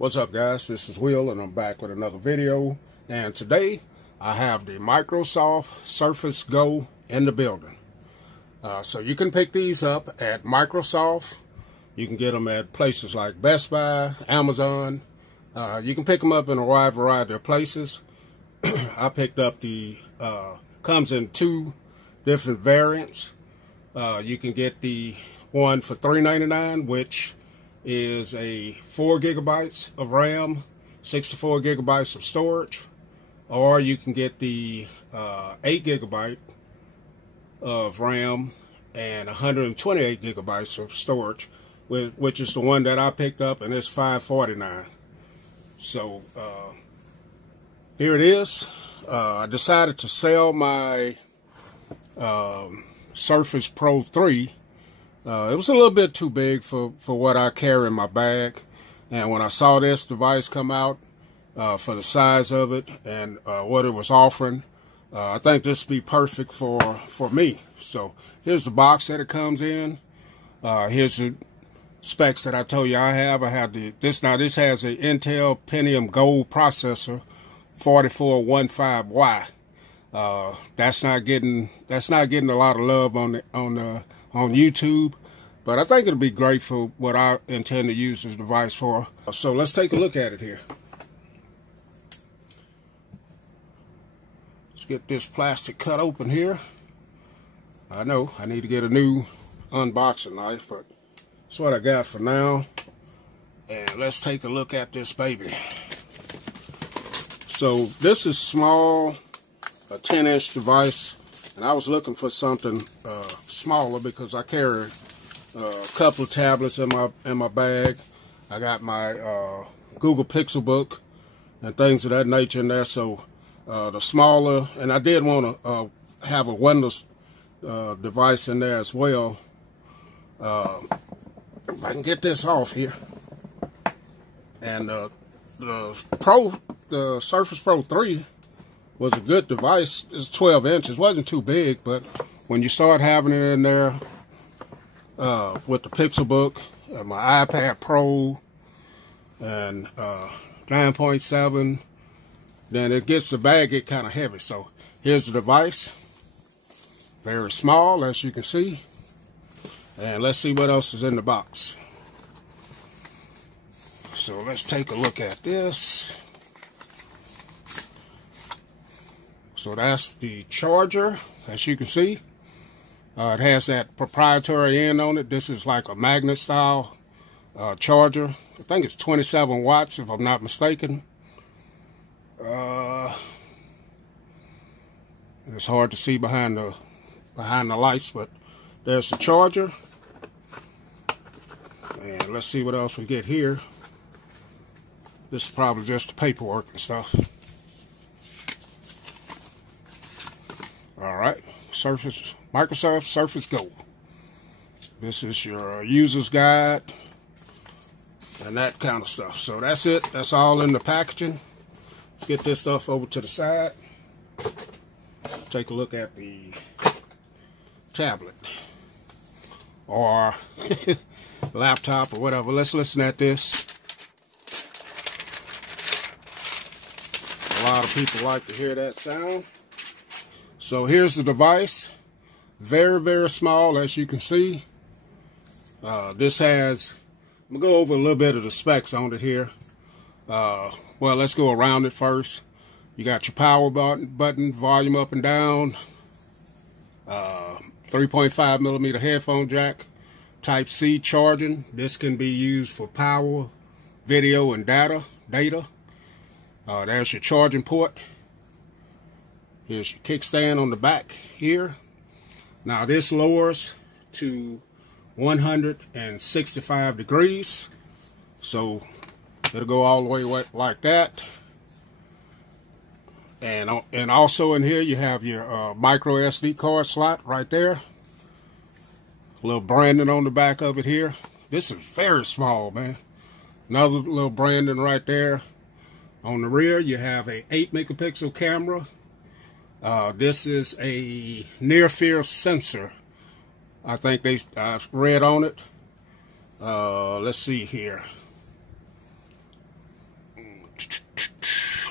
What's up, guys? This is Will, and I'm back with another video. And today I have the Microsoft Surface Go in the building. So you can pick these up at Microsoft. You can get them at places like Best Buy, Amazon. You can pick them up in a wide variety of places. I picked up the comes in two different variants. You can get the one for $3.99, which is a 4 gigabytes of RAM, 64 gigabytes of storage, or you can get the 8 gigabyte of RAM and 128 gigabytes of storage, which is the one that I picked up, and it's $5.49. So here it is. I decided to sell my Surface Pro 3. It was a little bit too big for what I carry in my bag, and when I saw this device come out for the size of it and what it was offering, I think this would be perfect for me. So here's the box that it comes in. Here's the specs that I told you I have. I have this has an Intel Pentium Gold processor, 4415Y. That's not getting a lot of love on YouTube, but I think it'll be great for what I intend to use this device for. So let's take a look at it here. Let's get this plastic cut open here. I know I need to get a new unboxing knife, but that's what I got for now. And let's take a look at this baby. So this is small, a 10-inch device. And I was looking for something smaller because I carry a couple of tablets in my bag. I got my Google Pixel book and things of that nature in there. So the smaller, and I did want to have a Windows device in there as well. If I can get this off here. And the Surface Pro 3 was a good device. It's 12 inches. Wasn't too big, but when you start having it in there with the Pixelbook, my iPad Pro, and 9.7, then it gets the bag get kind of heavy. So here's the device. Very small, as you can see. And let's see what else is in the box. So let's take a look at this. So that's the charger, as you can see. It has that proprietary end on it. This is like a magnet style charger. I think it's 27 watts if I'm not mistaken. It's hard to see behind the lights, but there's the charger. And let's see what else we get here. This is probably just the paperwork and stuff. Alright, Microsoft Surface Go. This is your user's guide and that kind of stuff. So that's it. That's all in the packaging. Let's get this stuff over to the side. Take a look at the tablet or laptop or whatever. Let's listen at this. A lot of people like to hear that sound. So here's the device. Very, very small, as you can see. This has, I'm going to go over a little bit of the specs on it here. Well, let's go around it first. You got your power button, volume up and down, 3.5 millimeter headphone jack, Type-C charging. This can be used for power, video, and data. There's your charging port. Here's your kickstand on the back here. Now this lowers to 165 degrees. So it'll go all the way like that. And also in here you have your micro SD card slot right there. A little branding on the back of it here. This is very small, man. Another little branding right there. On the rear you have a 8 megapixel camera. This is a near-field sensor. I think I've read on it. Let's see here.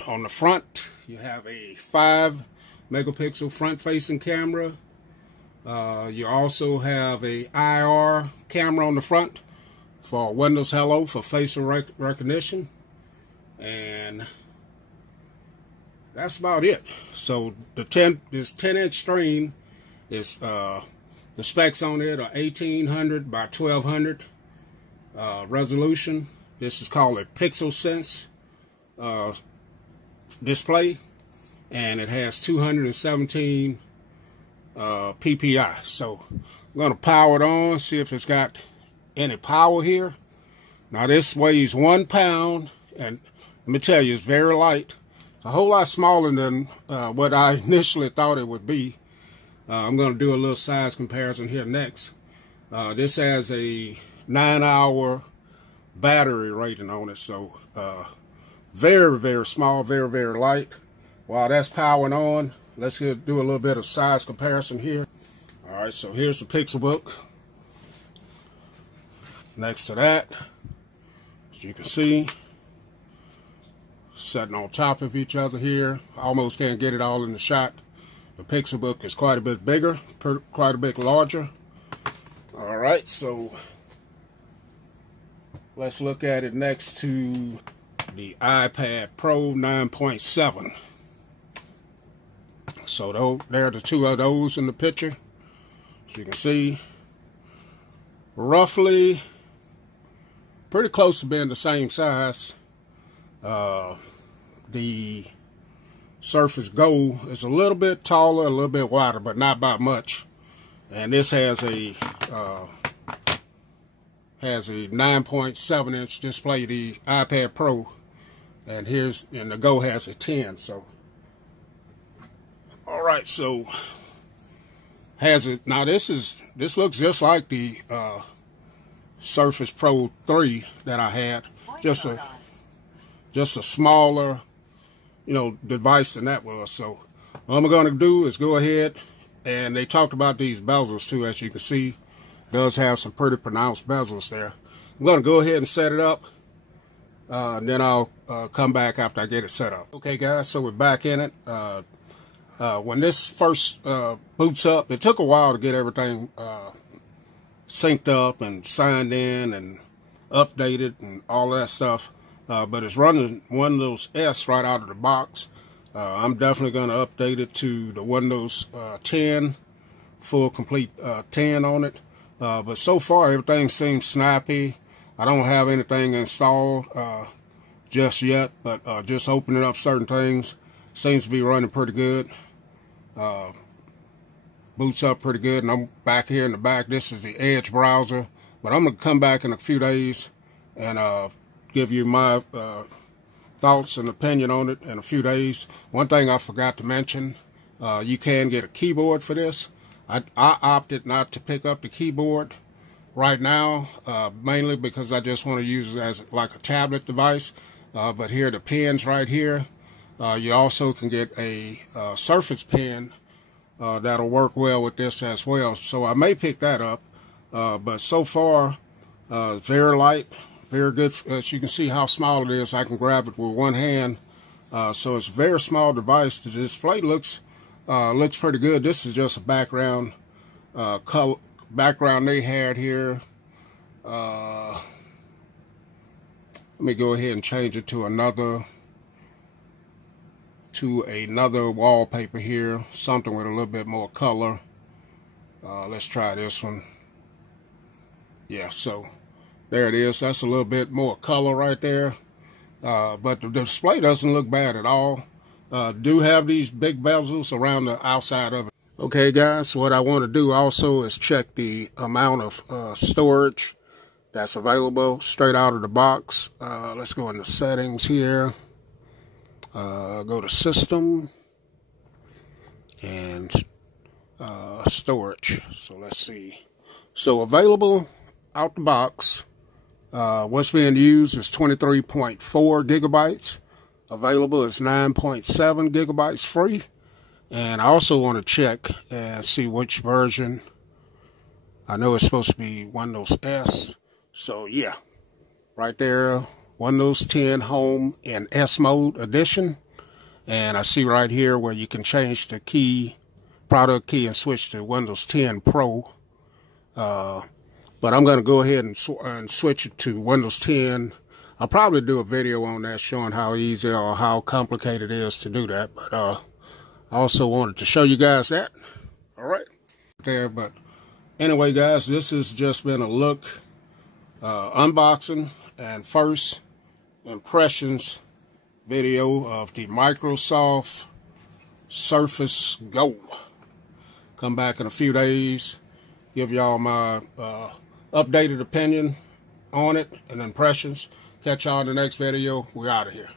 On the front, you have a 5 megapixel front-facing camera. You also have a IR camera on the front for Windows Hello for facial recognition. And that's about it. So this 10-inch screen is the specs on it are 1800 by 1200 resolution. This is called a PixelSense display, and it has 217 PPI. So I'm going to power it on, see if it's got any power here. Now this weighs 1 pound, and let me tell you, it's very light. It's a whole lot smaller than what I initially thought it would be. I'm going to do a little size comparison here next. This has a 9-hour battery rating on it, so very, very small, very, very light. While that's powering on, let's do a little bit of size comparison here. All right, so here's the Pixelbook. Next to that, as you can see, sitting on top of each other here. Almost can't get it all in the shot. The Pixelbook is quite a bit bigger, quite a bit larger. All right, so let's look at it next to the iPad Pro 9.7. So there are the two of those in the picture. As you can see, roughly pretty close to being the same size. The Surface Go is a little bit taller, a little bit wider, but not by much. And this has a 9.7-inch display, the iPad Pro, and the Go has a 10. So, all right, so has it now? This looks just like the Surface Pro 3 that I had, just a smaller, device than that was. So what I'm going to do is go ahead, and they talked about these bezels too. As you can see, it does have some pretty pronounced bezels there. I'm going to go ahead and set it up, and then I'll come back after I get it set up. Okay, guys, so we're back in it. When this first boots up, it took a while to get everything synced up and signed in and updated and all that stuff. But it's running Windows S right out of the box. I'm definitely going to update it to the Windows 10, full complete 10 on it. But so far, everything seems snappy. I don't have anything installed just yet, but just opening up certain things seems to be running pretty good. Boots up pretty good, and I'm back here in the back. This is the Edge browser, but I'm going to come back in a few days and give you my thoughts and opinion on it in a few days. One thing I forgot to mention, you can get a keyboard for this. I opted not to pick up the keyboard right now, mainly because I just want to use it as like a tablet device. But here, the pens right here. You also can get a Surface pen that'll work well with this as well. So I may pick that up. But so far, very light, very good. As you can see how small it is, I can grab it with one hand. So it's a very small device. The display looks pretty good. This is just a background background they had here. Let me go ahead and change it to another wallpaper here, something with a little bit more color. Let's try this one. Yeah, so there it is. That's a little bit more color right there. But the display doesn't look bad at all. Do have these big bezels around the outside of it. Okay, guys, what I want to do also is check the amount of storage that's available straight out of the box. Let's go into settings here. Go to System and Storage. So let's see. So available out the box, what's being used is 23.4 gigabytes. Available is 9.7 gigabytes free. And I also want to check and see which version. I know it's supposed to be Windows S. So yeah, right there, Windows 10 Home in S Mode Edition. And I see right here where you can change the key, product key, and switch to Windows 10 Pro. But I'm going to go ahead and switch it to Windows 10. I'll probably do a video on that showing how easy or how complicated it is to do that. But I also wanted to show you guys that. All right. There. But anyway, guys, this has just been a look, unboxing, and first impressions video of the Microsoft Surface Go. Come back in a few days, give y'all my updated opinion on it and impressions. Catch y'all in the next video. We're out of here.